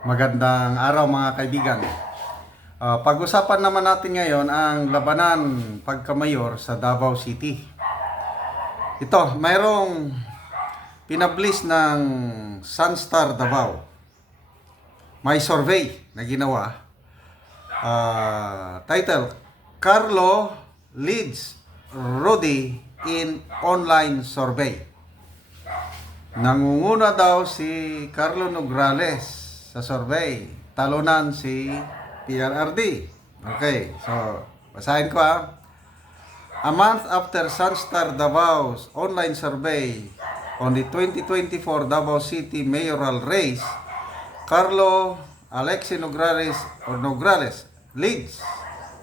Magandang araw mga kaibigan. Pag-usapan naman natin ngayon ang labanan pagkamayor sa Davao City. Ito, mayroong pinablis ng Sunstar Davao. May survey na ginawa. Title, Carlo leads Rudy in online survey. Nangunguna daw si Carlo Nograles sa survey, talunan si PRRD. Okay, so basahin ko ha. A month after Sunstar Davao's online survey on the 2024 Davao City mayoral race, Carlo Alexi Nograles leads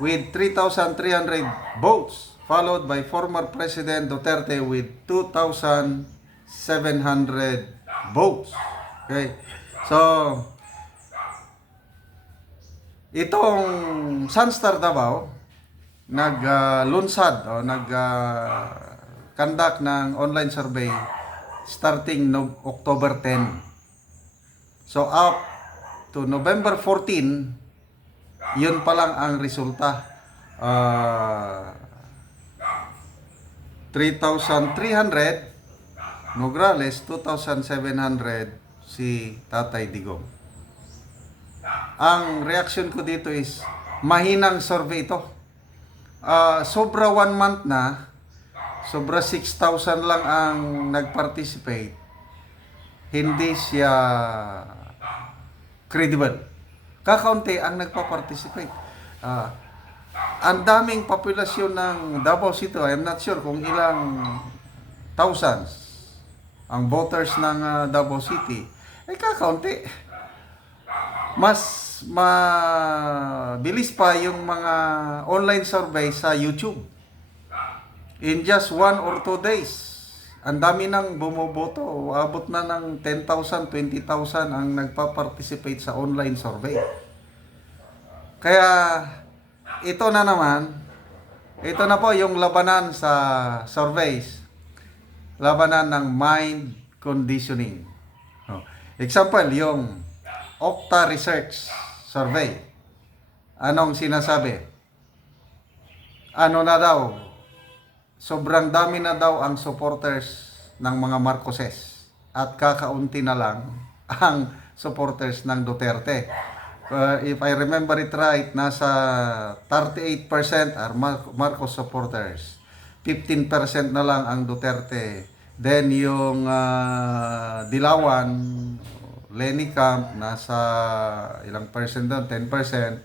with 3,300 votes, followed by former President Duterte with 2,700 votes. Okay, so itong Sunstar Davao naglunsad o nag-conduct ng online survey starting October 10. So up to November 14, yun pa lang ang resulta. 3,300 Nograles, 2,700 si Tatay Digong. Ang reaction ko dito is mahinang survey ito. Sobra 1 month na, sobra 6,000 lang ang nag-participate. Hindi siya credible. Kakaunti ang nagpa-participate. Ang daming populasyon ng Davao City, I'm not sure kung ilang thousands ang voters ng Davao City. Kakaunti. Mas mabilis pa yung mga online survey sa YouTube. In just 1 or 2 days, ang dami nang bumoboto. Abot na ng 10,000, 20,000 ang nagpa-participate sa online survey. Kaya ito na naman, ito na po yung labanan sa surveys. Labanan ng mind conditioning. Example, yung Okta Research Survey. Anong sinasabi? Ano na daw? Sobrang dami na daw ang supporters ng mga Marcoses at kakaunti na lang ang supporters ng Duterte. If I remember it right, nasa 38% are Marcos supporters. 15% na lang ang Duterte. Then yung Dilawan, Lenny Camp, nasa ilang percent doon, 10%,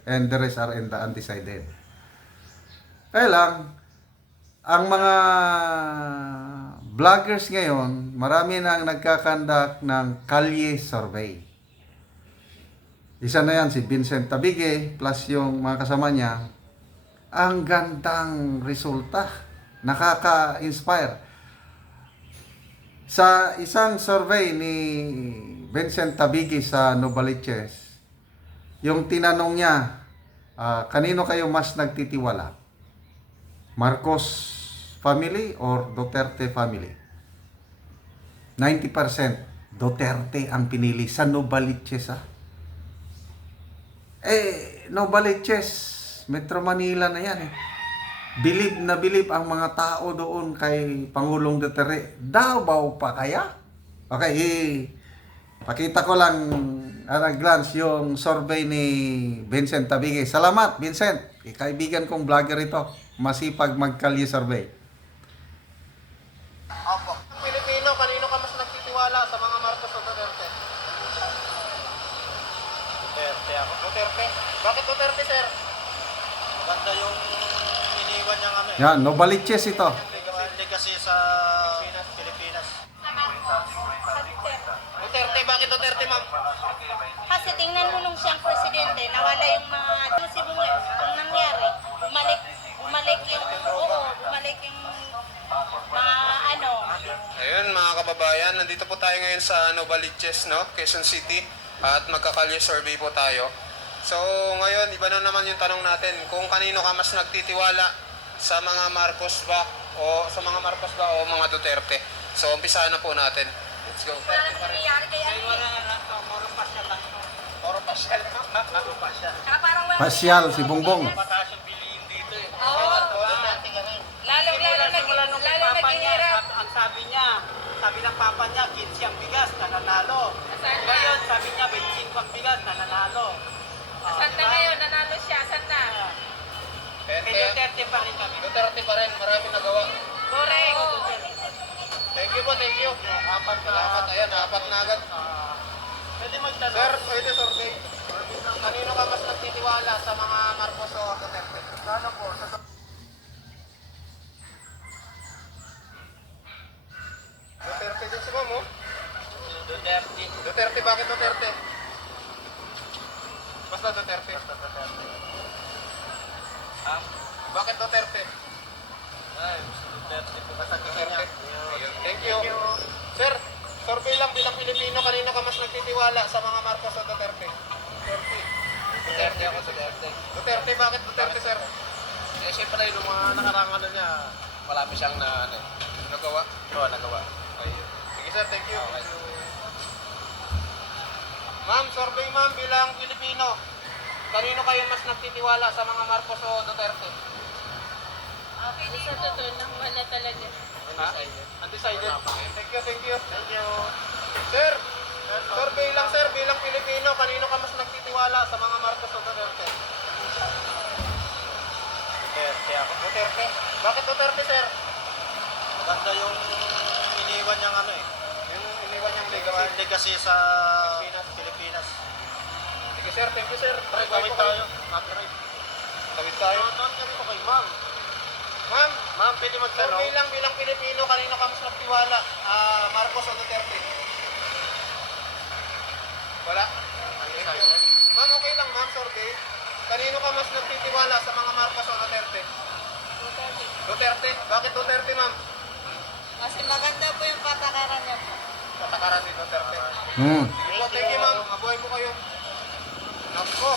and the rest are in the undecided. Kaya lang, ang mga vloggers ngayon, marami na ang nagkakandak ng Kalye Survey. Isa na yan, si Vincent Tabige, plus yung mga kasama niya. Ang gandang resulta, nakaka-inspire. Sa isang survey ni Vincent Tabigi sa Novaliches, yung tinanong niya, kanino kayo mas nagtitiwala? Marcos family or Duterte family? 90% Duterte ang pinili sa Novaliches. Novaliches, Metro Manila na yan eh. Bilib na bilib ang mga tao doon kay Pangulong Duterte. Davao pa kaya? Okay, pakita ko lang at a glance yung survey ni Vincent Tabige. Salamat, Vincent. Kaibigan kong vlogger ito. Masipag mag-Kalye survey. Opo. Pilipino, kanino ka mas nagtitiwala sa mga Marcos o Duterte? Duterte ako. Duterte? Bakit Duterte, sir? Maganda yung iniwan niyang ano eh. Yan, Novaliches ito. Legacy sa Pilipinas. Duterte, bakit Duterte, ma'am? Kasi tingnan mo nung siyang presidente, nawala yung mga sibong ang nangyari. Bumalik yung mga ano. Ayun mga kababayan, nandito po tayo ngayon sa Novaliches, no? Quezon City. At magkakalye survey po tayo. So ngayon, iba na naman yung tanong natin. Kung kanino ka mas nagtitiwala sa mga Marcos ba o mga Duterte. So umpisahan na po natin. Let's go. Wala nang nangyayari kay ano. Puro pasya lang. Saka parang wala Pasyal si Bongbong. Oo. Lalo naghihirap. Ang sabi niya, sabi ng papa niya, 15 ang bigas, nananalo. Ngayon, sabi niya, 25 ang bigas, nananalo. Asan na ngayon? Nanalo siya. Asan na? Kay Duterte pa rin kami. Duterte pa rin, marami nagawa. Correct. Thank you po, thank you. Salamat, ayan, apat na agad. Pwede magtanong. Sir, pwede survey. Kanino ka mas nagtitiwala sa mga Marcos o Duterte? Sana po, sa Duterte din si Ma'am, oh. Duterte. Duterte, bakit Duterte? Basta Duterte. Ha? Bakit Duterte? Ay, Duterte po. Basta Duterte. Ayun, thank you. Sir, survey lang bilang Pilipino, kanino ka mas nagtitiwala sa mga Marcos o Duterte? Duterte. Duterte ako sa Duterte. Duterte, bakit Duterte, sir? Eh, siyempre, yung mga nakarang ano niya, marami siyang Nagawa? Oo, nagawa. Ayun. Sige sir, thank you. Ma'am, survey ma'am bilang Pilipino. Kanino kayo mas nagtitiwala sa mga Marcos o Duterte? Okay, sa totoo lang wala talaga. Ha? Undecided. Thank you, thank you. Thank you. Sir, survey lang sir bilang Pilipino. Kanino ka mas nagtitiwala sa mga Marcos o Duterte? Duterte ako. Duterte. Bakit Duterte sir? Maganda yung iniwan niyang ano eh. Yung iniwan niyang legacy. Legacy sa Pilipinas. Sige sir, thank you sir. Try Tawid po tayo. kayo. Copyright. Tawid tayo. Doon kami po kay ma'am. Ma'am, Ma'am, pwede magtanong. survey lang bilang Pilipino. Kanino ka mas nagtiwala? Marcos o Duterte? Wala? Ma'am, okay lang ma'am, survey. Kanino ka mas nagtitiwala sa mga Marcos o Duterte? Duterte? Bakit Duterte ma'am? Kasi maganda po yung patakaran niya. Patakaran ni Duterte. Sige po, thank you ma'am. Mabuhay po kayo. Nako,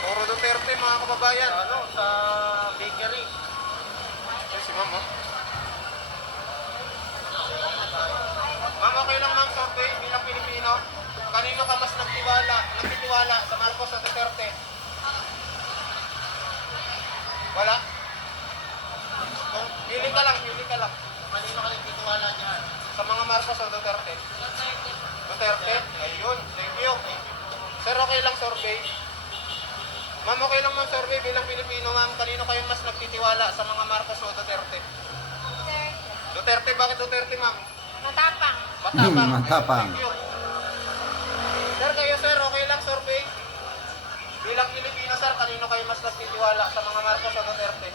puro Duterte mga kababayan. Ano, sa bakery. Ay, si ma'am oh. Ma'am, okay lang ma'am, survey bilang Pilipino. Kanino ka mas nagtitiwala sa Marcos o Duterte? Wala? Pili ka lang, pili ka lang. Kanino ka nagtitiwala niyan? Sa mga Marcos o Duterte? Duterte? Ayun, thank you. Sir, okay lang survey. Ma'am, okay lang ma'am survey bilang Pilipino ma'am. Kanino kayo mas nagtitiwala sa mga Marcos o Duterte? Duterte, bakit Duterte ma'am? Matapang. Matapang. Matapang. Thank you. Sir, kayo sir, okay lang survey. Bilang Pilipino sir, kanino kayo mas nagtitiwala sa mga Marcos o Duterte?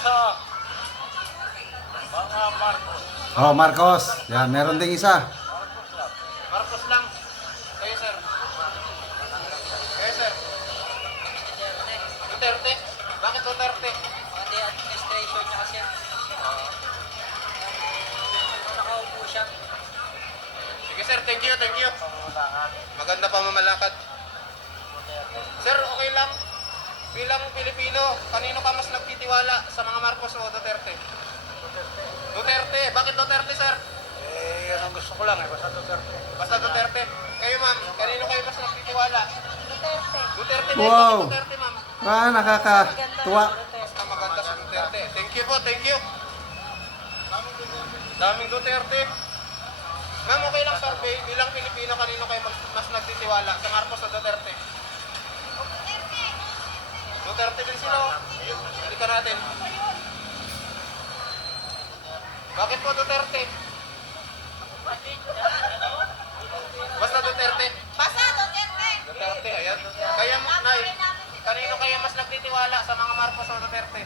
Sa mga Marcos. Oh, Marcos. Yan, meron ding isa. Marcos lang. Kayo sir. Kayo sir. Duterte. Bakit Duterte? Pati administration niya kasi. Nakaupo siya. Sige sir, thank you, thank you. Pangunahan. Maganda pa mamalakad. Sir, okay lang. Bilang Pilipino, kanino ka mas nagtitiwala sa mga Marcos o Duterte? Duterte. Bakit Duterte sir? Eh, yan ang gusto ko lang eh. Basta Duterte. Basta Duterte. Kayo ma'am, kanino kayo mas nagtitiwala? Duterte. Duterte din. Wow. Bakit Duterte ma'am? Ah, nakakatuwa. Basta maganda si Duterte. Thank you po, thank you. Daming Duterte. Ma'am, okay lang survey. Bilang Pilipino, kanino kayo mas nagtitiwala? Sa Marcos o Duterte? Duterte din sila. Oh. Hindi ka natin. Bakit po Duterte? Basta Duterte. Basta Duterte. Duterte, ayan. Kaya, Nay, kanino kayo mas nagtitiwala sa mga Marcos o Duterte?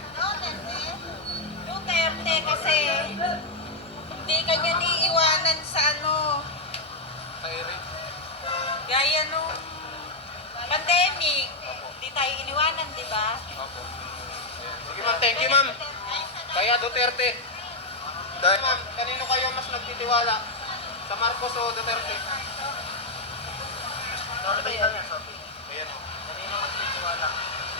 Duterte kasi hindi kanya niiwanan sa ano, Sa Eri. gaya nung pandemic. Hindi tayo iniwanan, di ba? Opo. Sige ma'am, thank you ma'am. Kaya Duterte. Dahil ma'am, kanino kayo mas nagtitiwala? Sa Marcos o Duterte? Survey lang yan, survey. Ayan o. Kanino magtitiwala?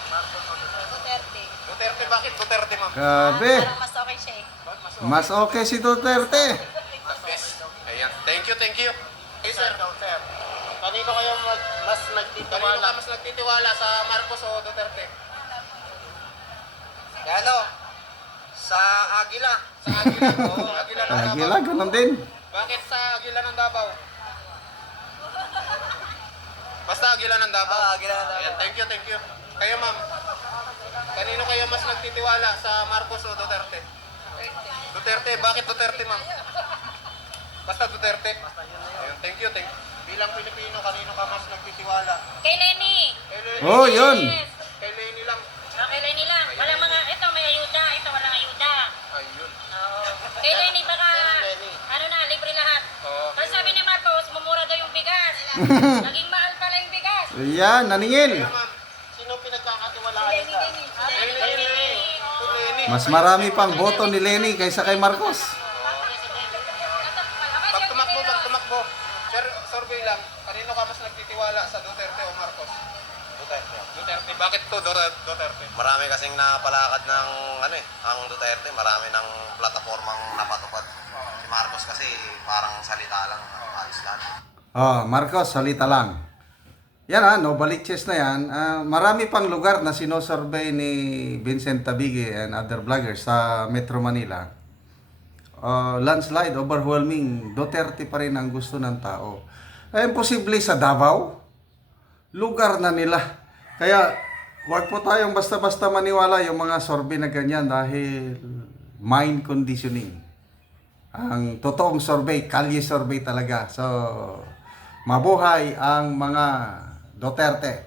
Marcos o Duterte? Duterte. Duterte, bakit Duterte ma'am? Grabe. Parang mas okay siya eh. Mas okay si Duterte. The best. Ayan. Thank you, thank you. Hey sir. Ikaw, sir. Kanino kayo mas Kanino nagtitiwala? ka mas nagtitiwala, sa Marcos o Duterte? Ano? Sa Agila. Sa Agila. Oo, Agila ng Davao. Agila, ganun din. Bakit sa Agila ng Davao? Basta Agila ng Davao. Agila ng Davao. Ayan, thank you, thank you. Kayo, ma'am. Kanino kayo mas nagtitiwala, sa Marcos o Duterte? Duterte. Bakit Duterte, ma'am? Basta Duterte. Ayan, thank you, thank you. Bilang Pilipino, kanino ka mas nagtitiwala? Kay Lenny. Kay Lenny. Oh, yun. Yes. Kay Lenny lang. Kay Lenny lang. Walang mga, ito may ayuda, ito walang ayuda. Ayun. Oo. Kay Lenny baka, Lenny. ano na, libre lahat. Oo. Kasi sabi ni Marcos, mumura daw yung bigas. Naging mahal pala yung bigas. Yan, naningil. Kayo, ma'am. Sino pinagkakatiwalaan Lenny, nila? Lenny. Lenny, Lenny. Si Lenny. Mas marami pang boto ni Lenny kaysa kay Marcos. Pag tumakbo. Sir, survey lang. Kanino ka mas nagtitiwala, sa Duterte o Marcos? Duterte. Duterte. Bakit to Duterte? Marami kasing napalakad ng ang Duterte, marami ng platapormang napatupad. Si Marcos kasi parang salita lang, ayos lahat. Oh, Marcos, salita lang. Yan Novaliches na yan. Marami pang lugar na sinosurvey ni Vincent Tabigue and other vloggers sa Metro Manila. Landslide, overwhelming, Duterte pa rin ang gusto ng tao. Imposible sa Davao, lugar na nila. Kaya, wag po tayong basta-basta maniwala yung mga survey na ganyan dahil mind conditioning. Ang totoong survey, kalye survey talaga. So, mabuhay ang mga Duterte.